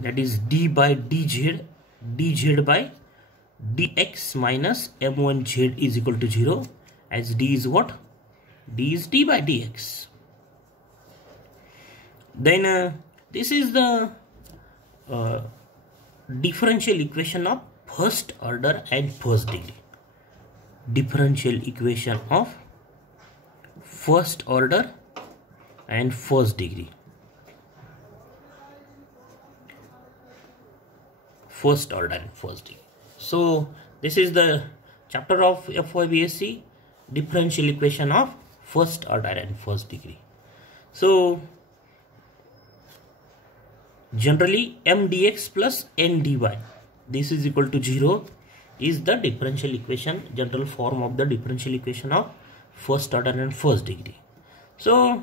that is d by dz by dx minus m1z is equal to 0, as d is what? D is d by dx. Then this is the differential equation of first order and first degree. Differential equation of first order and first degree. First order and first degree. So this is the chapter of FYBSc, differential equation of first order and first degree. So generally m dx plus n dy, this is equal to 0, is the differential equation, general form of the differential equation of first order and first degree. So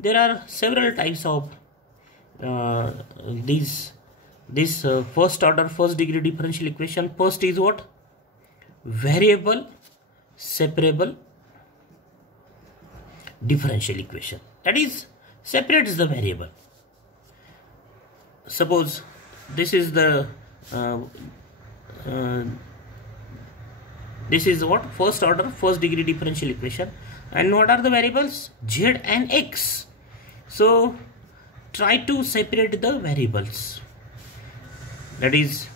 there are several types of this first order first degree differential equation. First is what? Variable separable differential equation, that is separates the variable. Suppose this is the this is what? First order first degree differential equation, and what are the variables? Z and x. So try to separate the variables, that is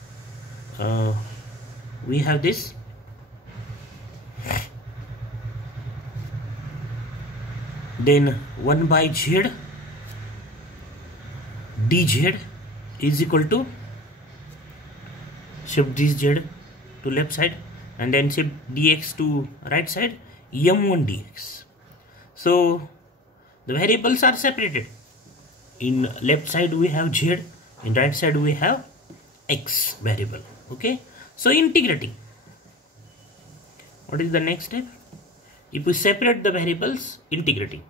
we have this then 1 by z dz is equal to, shift this z to left side and then shift dx to right side, m1 dx. So the variables are separated. In left side we have z, in right side we have x variable. Okay, so integrating, what is the next step? If we separate the variables, integrating.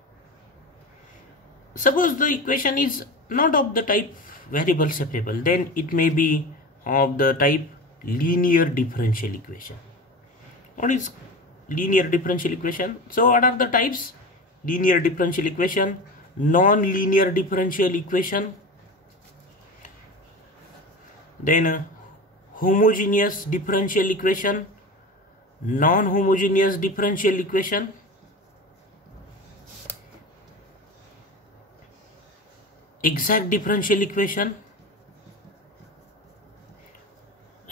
Suppose the equation is not of the type variable separable, then it may be of the type linear differential equation. What is linear differential equation? So what are the types? Linear differential equation, non-linear differential equation, then homogeneous differential equation, non-homogeneous differential equation, exact differential equation,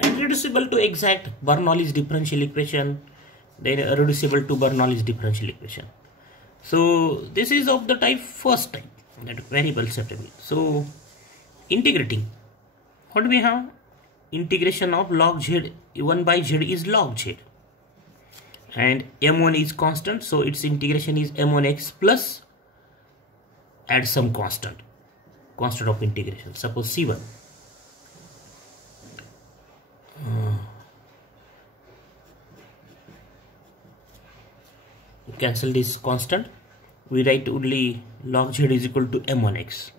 and reducible to exact Bernoulli's differential equation, then reducible to Bernoulli's differential equation. So this is of the type first type, that variable separable. So integrating, what do we have? Integration of log z, 1 by z is log z, and m1 is constant, so its integration is m1x plus add some constant of integration, suppose c1. Cancel this constant, we write only log z is equal to m1x.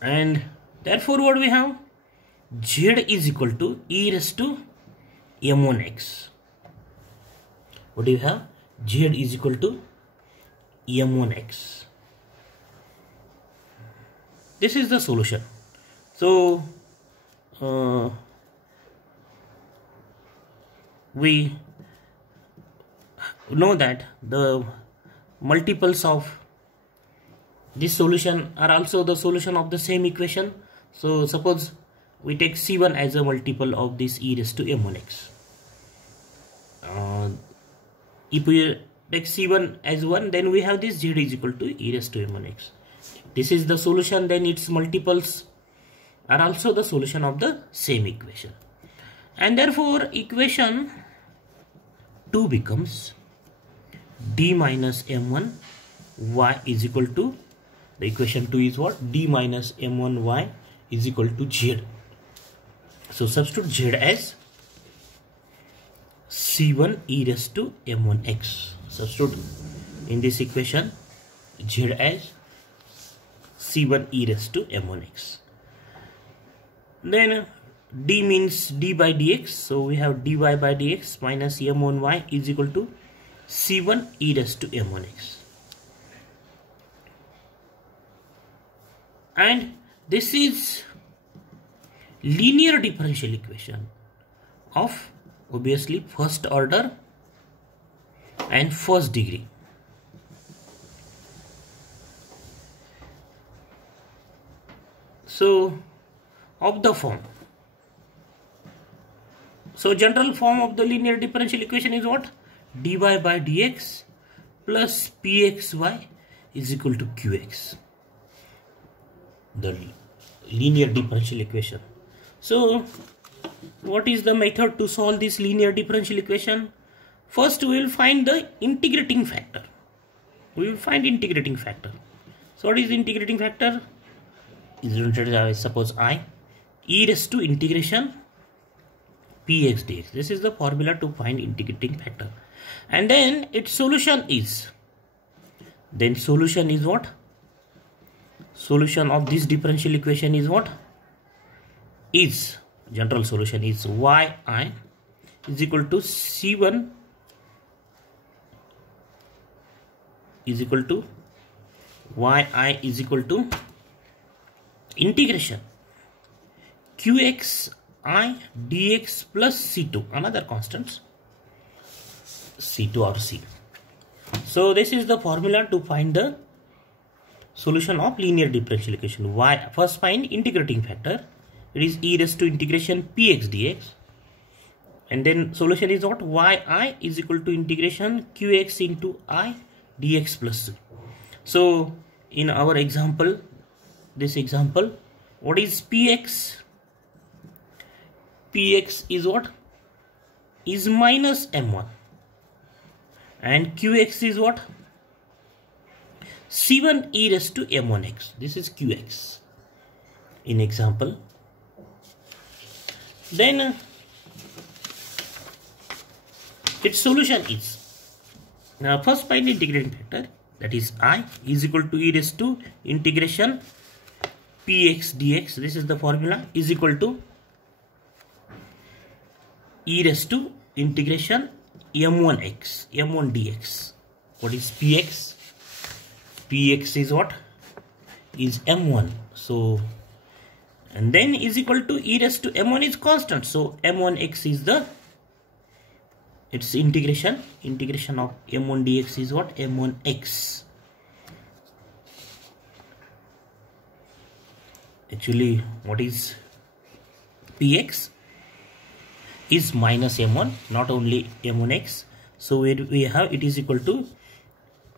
And therefore what we have? Z is equal to e raised to m1x. What do you have? Z is equal to m1x. This is the solution. So we know that the multiples of this solution are also the solution of the same equation. So suppose we take c1 as a multiple of this e raised to m1x. If we take c1 as 1, then we have this z is equal to e raised to m1x. This is the solution, then its multiples are also the solution of the same equation. And therefore equation 2 becomes d minus m1 y is equal to, the equation 2 is what? D minus m1 y is equal to z. So substitute z as c1 e raised to m1x. Substitute in this equation z as c1 e raised to m1x. Then d means d by dx, so we have dy by dx minus m1y is equal to c1 e raised to m1x. and this is linear differential equation of obviously first order and first degree. So of the form, so general form of the linear differential equation is what? Dy by dx plus pxy is equal to qx, the linear differential equation. So what is the method to solve this linear differential equation? First we will find the integrating factor. We will find integrating factor. So what is the integrating factor? Is suppose I e raised to integration px dx. This is the formula to find integrating factor. And then its solution is, then solution is what? Solution of this differential equation is what? Is, general solution is yi is equal to c1 is equal to yi is equal to integration qx I dx plus c2, another constants c2 or c. So this is the formula to find the solution of linear differential equation. Y, first find integrating factor, it is e raised to integration px dx, and then solution is what? yi is equal to integration qx into I dx plus c. So in our example, this example, what is px? Px is what? Is minus m1, and qx is what? c1 e raised to m1x. This is qx in example. Then its solution is, now first find integrating factor, that is I is equal to e raised to integration px dx. This is the formula, is equal to e raised to integration m1x, m1 dx. What is px? Px is what? Is m1. So, and then is equal to e raised to m1 is constant. So m1x is the, its integration. Integration of m1 dx is what? m1x. Actually, what is px? Is minus m1, not only m1x. So we have, it is equal to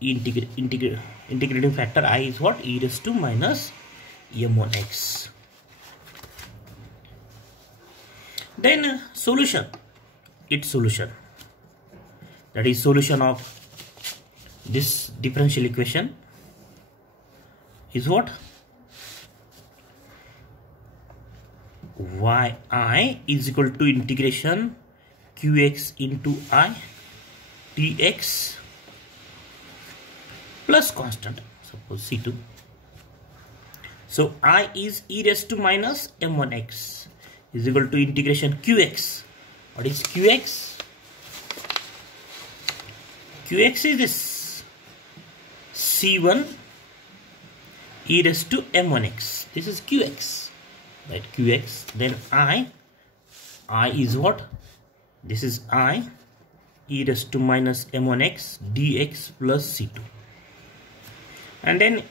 integrating factor I is what? E raised to minus m1x. Then solution, its solution, that is solution of this differential equation is what? yi is equal to integration qx into I dx plus constant, suppose c2. So I is e raised to minus m1x is equal to integration qx. What is qx? Qx is this c1 e raised to m1x. This is qx. Right, qx. Then I is what? This is I e raised to minus m1x dx plus c2, and then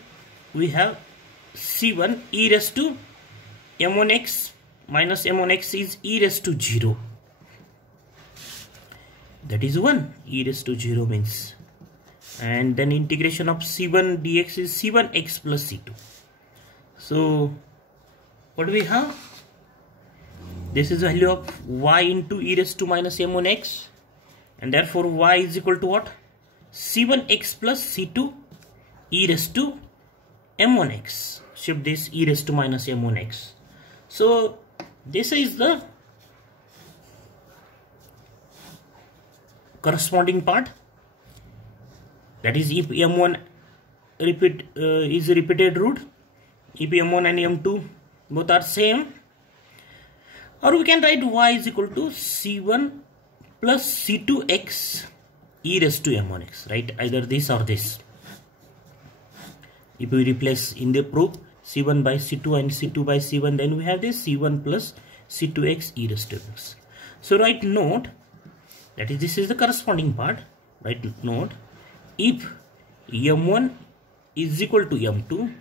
we have c1 e raised to m1x minus m1x is e raised to 0, that is 1. E raised to 0 means, and then integration of c1 dx is c1x plus c2. So what do we have? This is the value of y into e raised to minus m1x, and therefore y is equal to what? c1x plus c2 e raised to m1x. Shift this e raised to minus m1x. So this is the corresponding part, that is if m1 is repeated root, if m1 and m2 both are same, or we can write y is equal to c1 plus c2x e raised to m1x, right? Either this or this. If we replace in the proof C1 by C2 and C2 by C1. Then we have this C1 plus C2x e raised to mx. So write note, that is, this is the corresponding part. Write note, if m1 is equal to m2,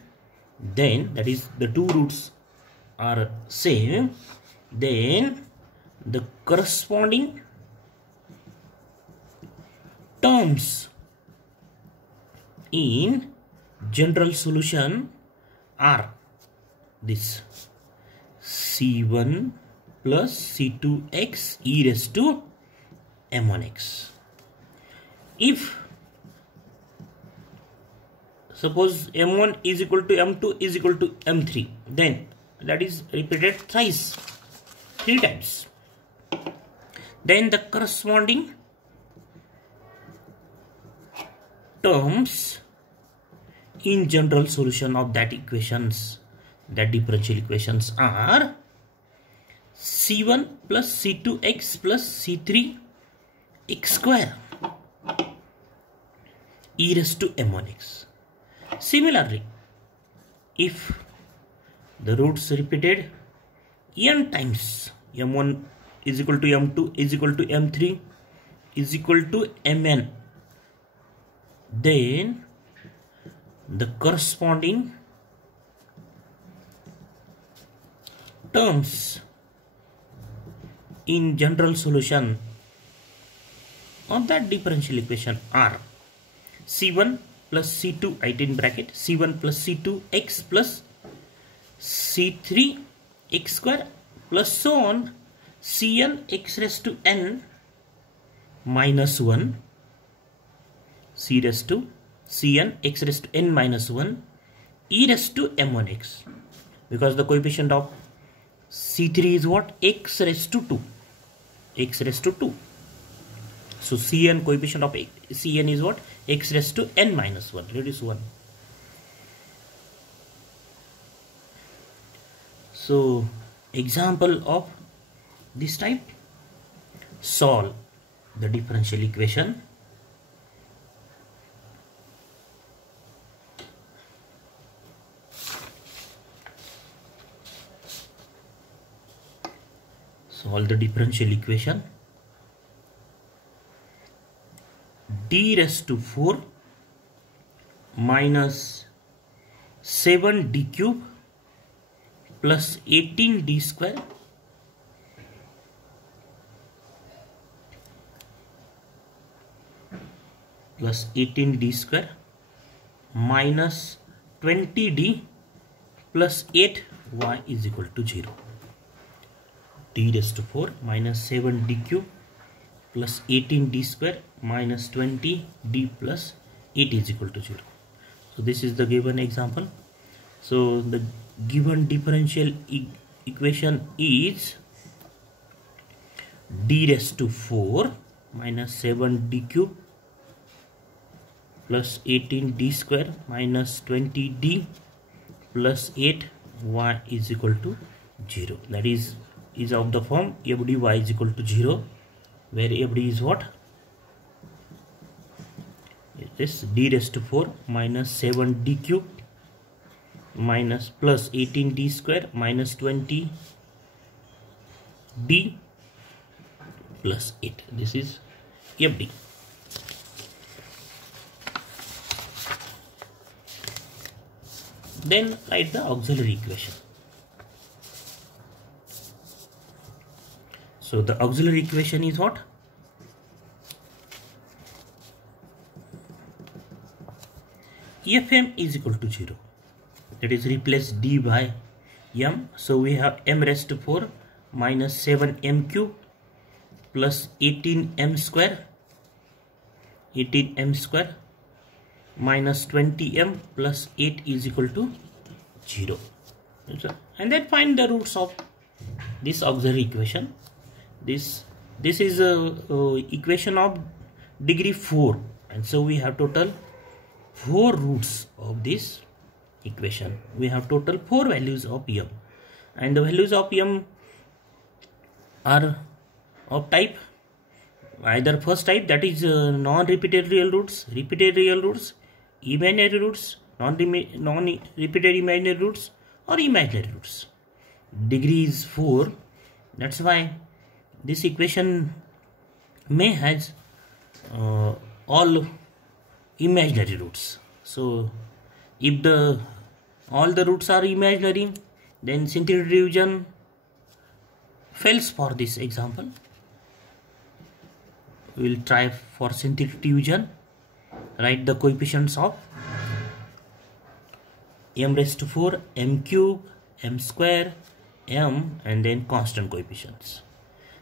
then that is the two roots are same, then the corresponding terms in general solution are this C1 plus C2x e raised to m1x. If suppose m1 is equal to m2 is equal to m3, then that is repeated thrice, 3 times. Then the corresponding terms in general solution of that equations, that differential equations, are C1 plus C2x plus C3 x square e raised to m1x. Similarly, if the roots repeated n times, m1 is equal to m2 is equal to m3 is equal to mn, then the corresponding terms in general solution of that differential equation are C1 plus C2, I did in bracket, C1 plus C2 x plus C3 x square plus so on Cn x raised to n minus 1 C raised to Cn x raised to n minus 1 e raised to m1x, because the coefficient of C3 is what? X raised to 2. X raised to 2. So Cn, coefficient of Cn is what? X raised to n minus 1. Reduce 1. So example of this type: solve the differential equation. Solve the differential equation. D raised to 4 minus 7d cube plus 18d square plus 18d square minus 20d plus 8y is equal to 0. D raised to 4 minus 7d cube plus 18d square minus 20d plus 8 is equal to 0. So this is the given example. So the given differential equation is d raised to 4 minus 7d cube plus 18d square minus 20d plus 8y is equal to 0. That is of the form f d y is equal to 0, where f d is what? This d raised to 4 minus 7d cube minus plus 18d square minus 20d plus 8. This is f d. Then write the auxiliary equation. So the auxiliary equation is what? Fm is equal to 0. That is, replace d by m. So we have m raised to 4 minus 7m cube plus 18m square minus 20m plus 8 is equal to 0. And then find the roots of this auxiliary equation. This is a equation of degree 4, and so we have total 4 roots of this equation. We have total 4 values of m, and the values of m are of type either first type, that is non-repeated real roots, repeated real roots, imaginary roots, non-repeated imaginary roots or imaginary roots. Degree is 4. That's why this equation may has all imaginary roots. So if all the roots are imaginary, then synthetic division fails for this example. We will try for synthetic division. Write the coefficients of m raised to 4, m cube, m square, m, and then constant coefficients.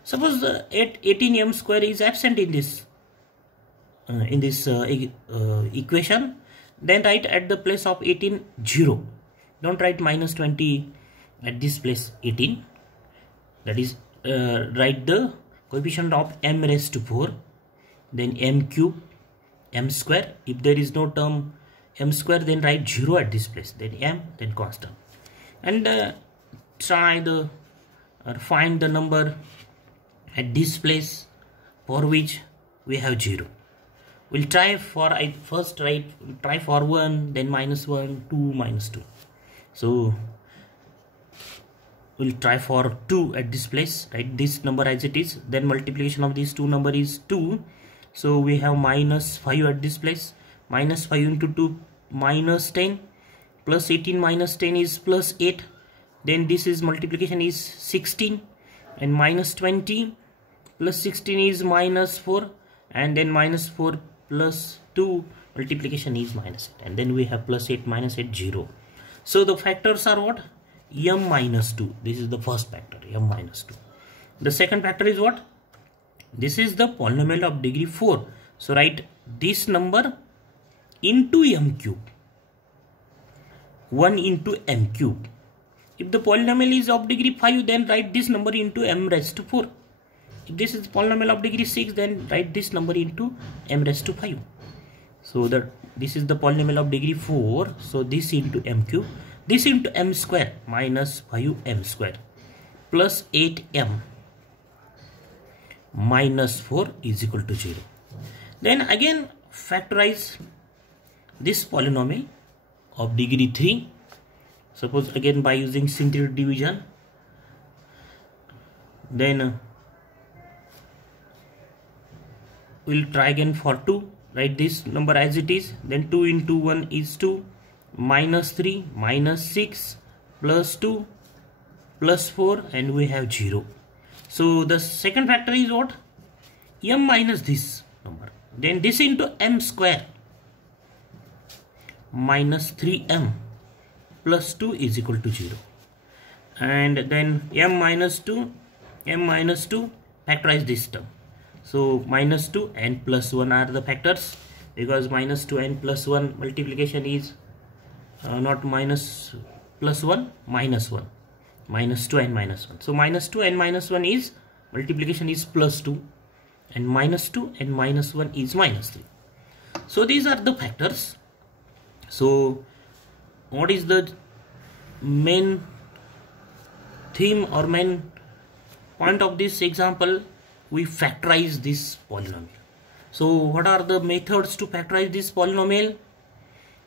Suppose 18m square is absent in this equation, then write at the place of 18 0. Don't write minus 20 at this place 18. That is, write the coefficient of m raised to 4, then m cube, m square. If there is no term m square, then write 0 at this place, then m, then constant, and find the number at this place for which we have 0. We'll try for try for 1, then minus 1, 2, minus 2. So we'll try for 2 at this place. Write this number as it is, then multiplication of these two number is 2. So we have minus 5 at this place. Minus 5 into 2, minus 10, plus 18 minus 10 is plus 8. Then this is multiplication is 16, and minus 20 plus 16 is minus 4, and then minus 4 plus 2 multiplication is minus 8, and then we have plus 8 minus 8 0. So the factors are what? M minus 2. This is the first factor, m minus 2. The second factor is what? This is the polynomial of degree 4. So write this number into m cube, 1 into m cube. If the polynomial is of degree 5, then write this number into m raised to 4. If this is polynomial of degree 6, then write this number into m raised to 5. So this is the polynomial of degree 4. So this into m cube, this into m square, minus 5m square, plus 8m minus 4 is equal to 0. Then again factorize this polynomial of degree 3. Suppose again by using synthetic division, then we'll try again for 2. Write this number as it is, then 2 into 1 is 2, minus 3, minus 6, plus 2, plus 4, and we have 0. So the second factor is what? M minus this number, then this into m square, minus 3m plus 2 is equal to 0, and then m minus 2, factorize this term. So minus 2 and plus 1 are the factors, because minus 2 and plus 1 multiplication is not minus plus 1, minus 1, minus 2 and minus 1. So minus 2 and minus 1 is multiplication is plus 2, and minus 2 and minus 1 is minus 3. So these are the factors. So what is the main theme or main point of this example? We factorize this polynomial. So what are the methods to factorize this polynomial?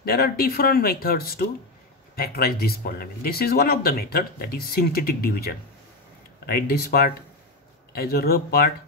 There are different methods to factorize this polynomial. This is one of the methods, that is synthetic division. Write this part as a rough part.